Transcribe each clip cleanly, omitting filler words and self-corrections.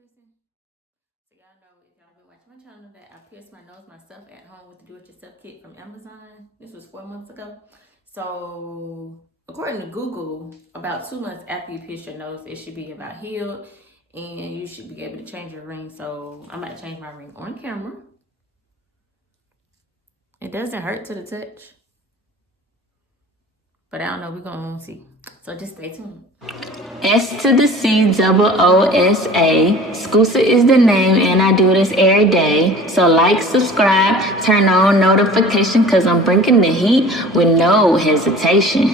piercing. So y'all know, if y'all been watching my channel, that I pierced my nose myself at home with the do-it-yourself kit from Amazon. This was 4 months ago. So according to Google, about 2 months after you pierce your nose, it should be about healed and you should be able to change your ring. So I'm about to change my ring on camera. It doesn't hurt to the touch, but I don't know, we're gonna see. So just stay tuned. S to the C double O S A. Scoosa is the name, and I do this every day. So like, subscribe, turn on notification, cause I'm bringing the heat with no hesitation.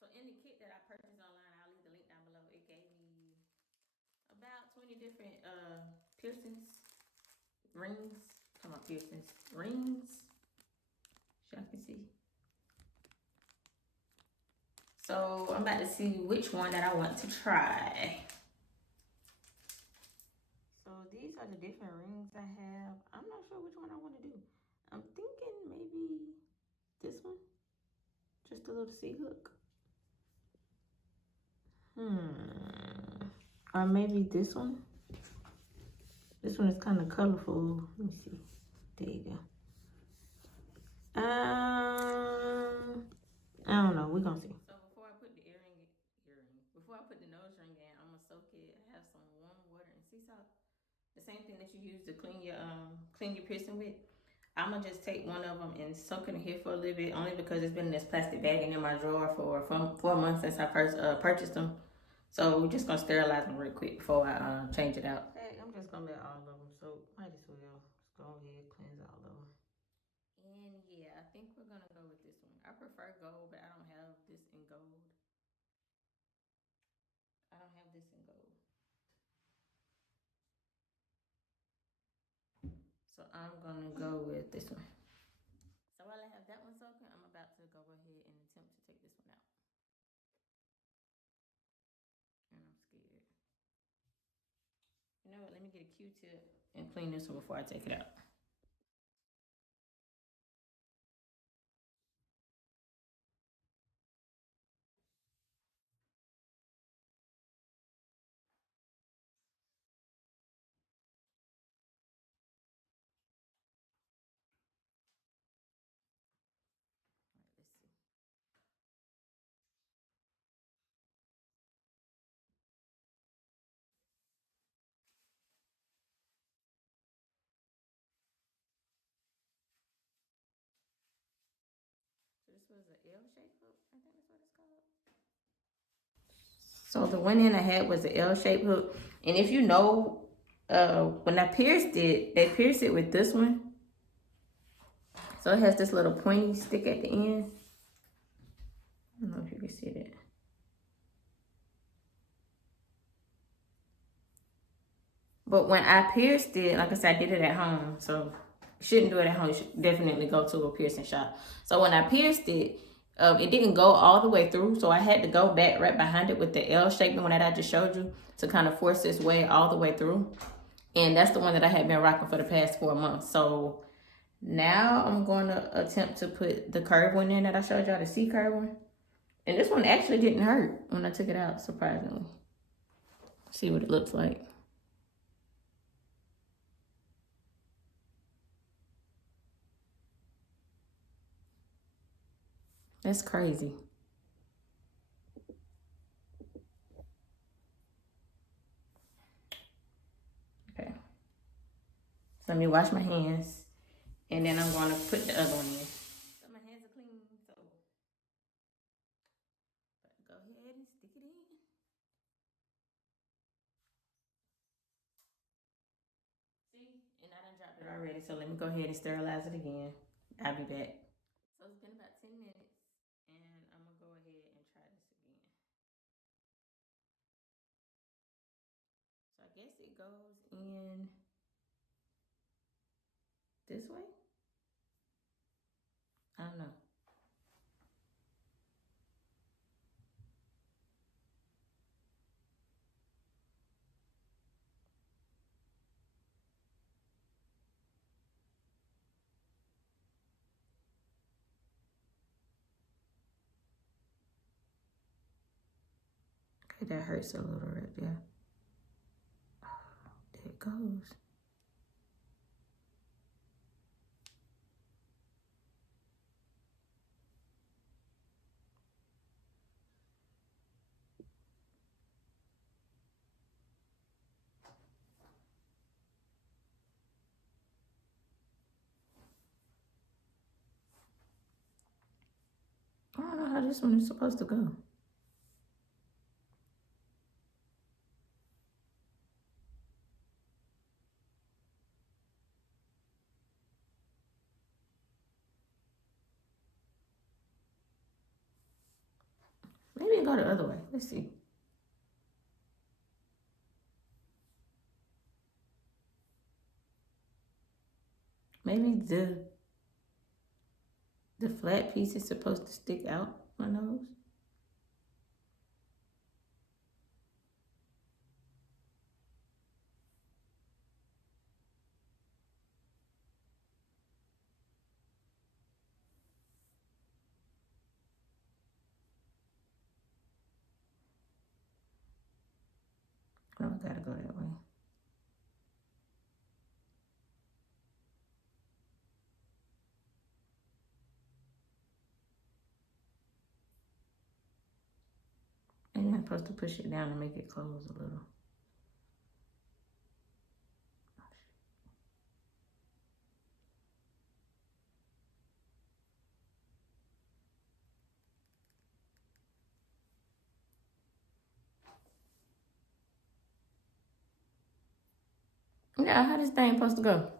So in the kit that I purchased online, I'll leave the link down below. It gave me about 20 different piercings, rings. Come on, piercings, rings. Y'all can see. So I'm about to see which one that I want to try. So these are the different rings I have. I'm not sure which one I want to do. I'm thinking maybe this one. Just a little C-hook. Or maybe this one. This one is kind of colorful. Let me see. There you go. I don't know. We're gonna see. So before I put the before I put the nose ring in, I'm gonna soak it. I have some warm water and sea salt. The same thing that you use to clean your piercing with. I'm gonna just take one of them and soak it in here for a little bit, only because it's been in this plastic bag in my drawer for 4 months since I first purchased them. So we're just gonna sterilize them real quick before I change it out. Hey, I'm just gonna let all of them soak. Might as well just go ahead, cleanse all of them. And yeah, I think we're gonna go with this one. I prefer gold, but I don't have this in gold. I don't have this in gold. So I'm gonna go with this one. So while I have that one soaking, I'm about to go ahead and attempt to take this one out. And I'm scared. You know what? Let me get a Q-tip and clean this one before I take it out. This was an L-shaped hook. I think that's what it's called. So the one in I had was an L-shaped hook. And if you know, when I pierced it, they pierced it with this one. So it has this little pointy stick at the end. I don't know if you can see that. But when I pierced it, like I said, I did it at home. So you shouldn't do it at home. You should definitely go to a piercing shop. So when I pierced it, it didn't go all the way through. So I had to go back right behind it with the L-shaped one that I just showed you to kind of force its way all the way through. And that's the one that I had been rocking for the past 4 months. So now I'm going to attempt to put the curved one in that I showed y'all, the C-curve one. And this one actually didn't hurt when I took it out, surprisingly. See what it looks like. That's crazy. Okay. So let me wash my hands. And then I'm going to put the other one in. So my hands are clean, so go ahead and stick it in. See? And I done dropped it already, so let me go ahead and sterilize it again. I'll be back. So it's been about 10 minutes, and I'm going to go ahead and try this again. So I guess it goes in this way? I don't know. Okay, that hurts a little right there. goes. I don't know how this one is supposed to go. Maybe it go the other way. Let's see. Maybe the flat piece is supposed to stick out my nose. Oh, I gotta go that way. And I'm supposed to push it down and make it close a little. Yeah, how this thing supposed to go?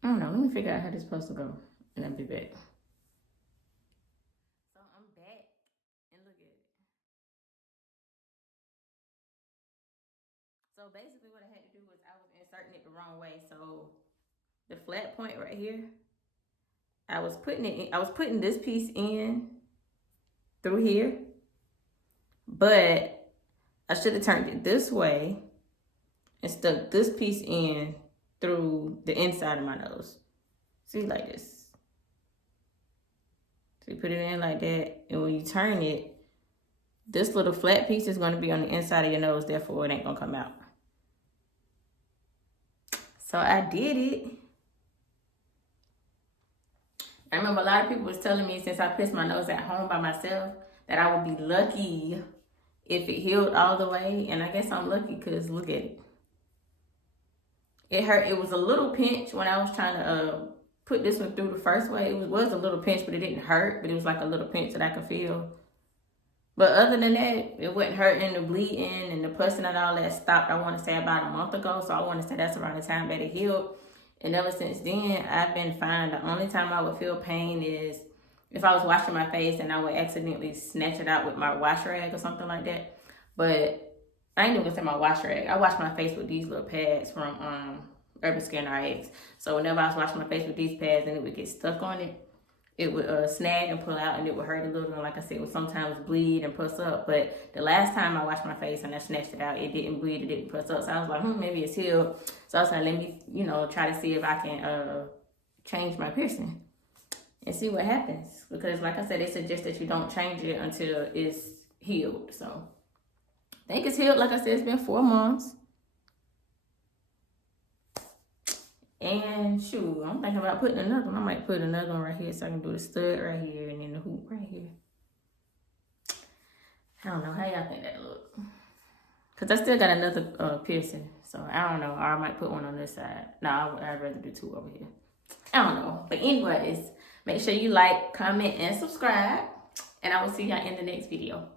I don't know. Let me figure out how this is supposed to go, and I'll be back. So I'm back, and look at it. So basically, what I had to do was I was inserting it the wrong way. So the flat point right here, I was putting this piece in through here, but I should have turned it this way and stuck this piece in through the inside of my nose. See, like this. So you put it in like that, and when you turn it, this little flat piece is going to be on the inside of your nose, therefore it ain't going to come out. So I did it. I remember a lot of people was telling me since I pierced my nose at home by myself that I would be lucky if it healed all the way. And I guess I'm lucky because look at it. It hurt. It was a little pinch when I was trying to put this one through the first way. It was a little pinch, but it didn't hurt. But it was like a little pinch that I could feel. But other than that, it wasn't hurting, the bleeding and the pussing and all that stopped, I want to say, about a month ago. So I want to say that's around the time that it healed. And ever since then, I've been fine. The only time I would feel pain is if I was washing my face and I would accidentally snatch it out with my wash rag or something like that. But I ain't even gonna say my wash rag. I wash my face with these little pads from Urban Skin RX. So whenever I was washing my face with these pads and it would get stuck on it, it would snag and pull out and it would hurt a little. And like I said, it would sometimes bleed and puss up. But the last time I washed my face and I snatched it out, it didn't bleed, it didn't puss up. So I was like, maybe it's healed. So I was like, let me, try to see if I can change my piercing and see what happens. Because like I said, they suggest that you don't change it until it's healed. So I think it's healed. Like I said, it's been 4 months. And shoot, I'm thinking about putting another one. I might put another one right here so I can do the stud right here and then the hoop right here. I don't know how y'all think that look. Because I still got another piercing. So I don't know. Or I might put one on this side. No, I'd rather do 2 over here. I don't know. But anyways, make sure you like, comment, and subscribe. And I will see y'all in the next video.